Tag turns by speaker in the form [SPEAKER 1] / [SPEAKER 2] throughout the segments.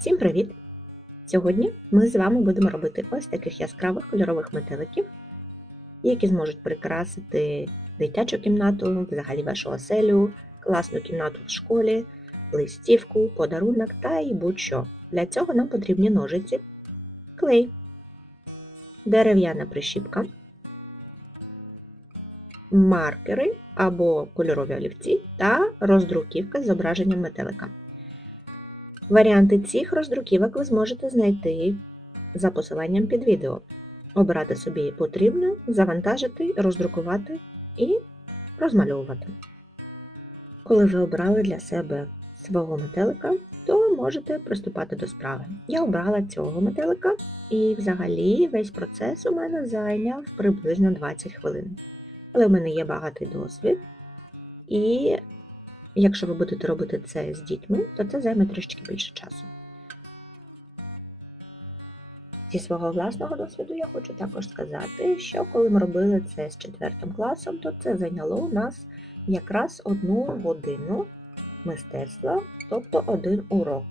[SPEAKER 1] Всім привіт! Сьогодні ми з вами будемо робити ось таких яскравих кольорових метеликів, які зможуть прикрасити дитячу кімнату, взагалі вашу оселю, класну кімнату в школі, листівку, подарунок та і будь-що. Для цього нам потрібні ножиці, клей, дерев'яна прищіпка, маркери або кольорові олівці та роздруківка з зображенням метелика. Варіанти цих роздруківок ви зможете знайти за посиланням під відео. Обрати собі потрібно, завантажити, роздрукувати і розмальовувати. Коли ви обрали для себе свого метелика, то можете приступати до справи. Я обрала цього метелика, і взагалі весь процес у мене зайняв приблизно 20 хвилин. Але в мене є багатий досвід, і Якщо ви будете робити це з дітьми, то це займе трішки більше часу. Зі свого власного досвіду я хочу також сказати, що коли ми робили це з четвертим класом, то це зайняло у нас якраз одну годину мистецтва, тобто один урок.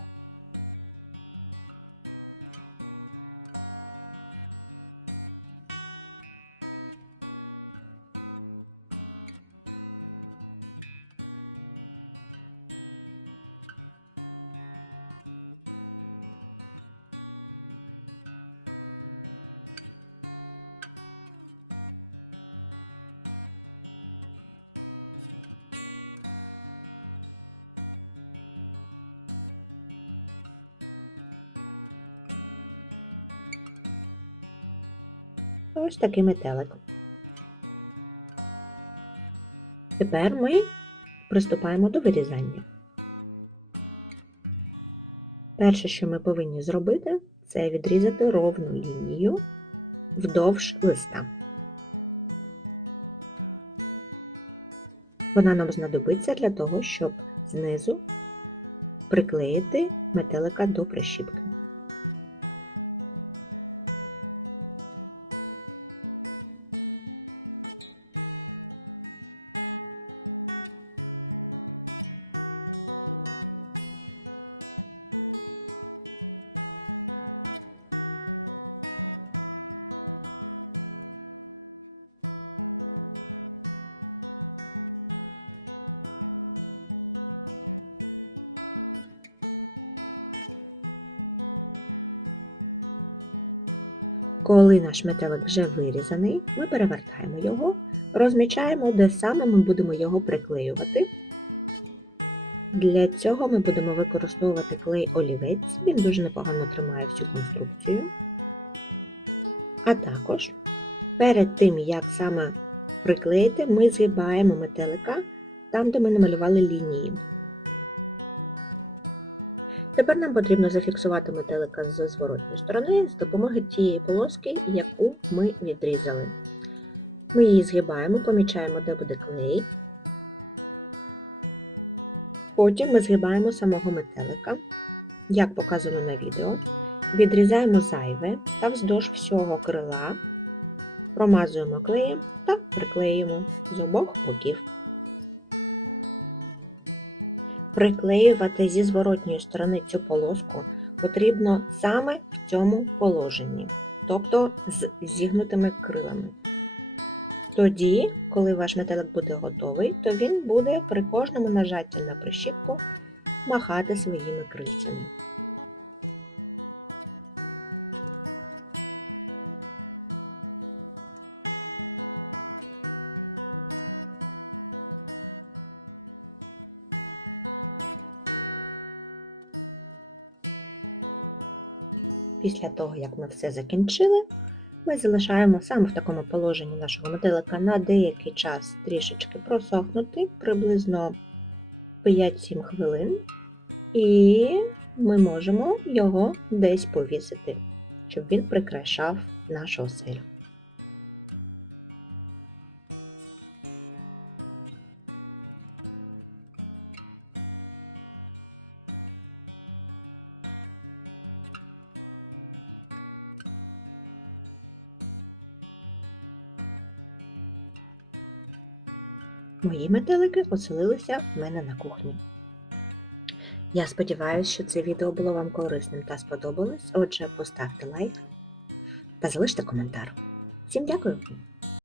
[SPEAKER 1] Ось такий метелик. Тепер ми приступаємо до вирізання. Перше, що ми повинні зробити, це відрізати ровну лінію вдовж листа. Вона нам знадобиться для того, щоб знизу приклеїти метелика до прищіпки. Коли наш метелик вже вирізаний, ми перевертаємо його, розмічаємо, де саме ми будемо його приклеювати. Для цього ми будемо використовувати клей олівець, він дуже непогано тримає всю конструкцію. А також перед тим, як саме приклеїти, ми згибаємо метелика там, де ми намалювали лінії. Тепер нам потрібно зафіксувати метелика з зворотньої сторони з допомогою тієї полоски, яку ми відрізали. Ми її згибаємо, помічаємо, де буде клей. Потім ми згибаємо самого метелика, як показано на відео, відрізаємо зайве та вздовж всього крила, промазуємо клеєм та приклеїмо з обох боків. Приклеювати зі зворотньої сторони цю полоску потрібно саме в цьому положенні, тобто з зігнутими крилами. Тоді, коли ваш метелик буде готовий, то він буде при кожному нажатті на прищіпку махати своїми крильцями. Після того, як ми все закінчили, ми залишаємо саме в такому положенні нашого метелика на деякий час трішечки просохнути, приблизно 5-7 хвилин, і ми можемо його десь повісити, щоб він прикрашав нашу оселю. Мої метелики оселилися в мене на кухні. Я сподіваюся, що це відео було вам корисним та сподобалось. Отже, поставте лайк та залиште коментар. Всім дякую!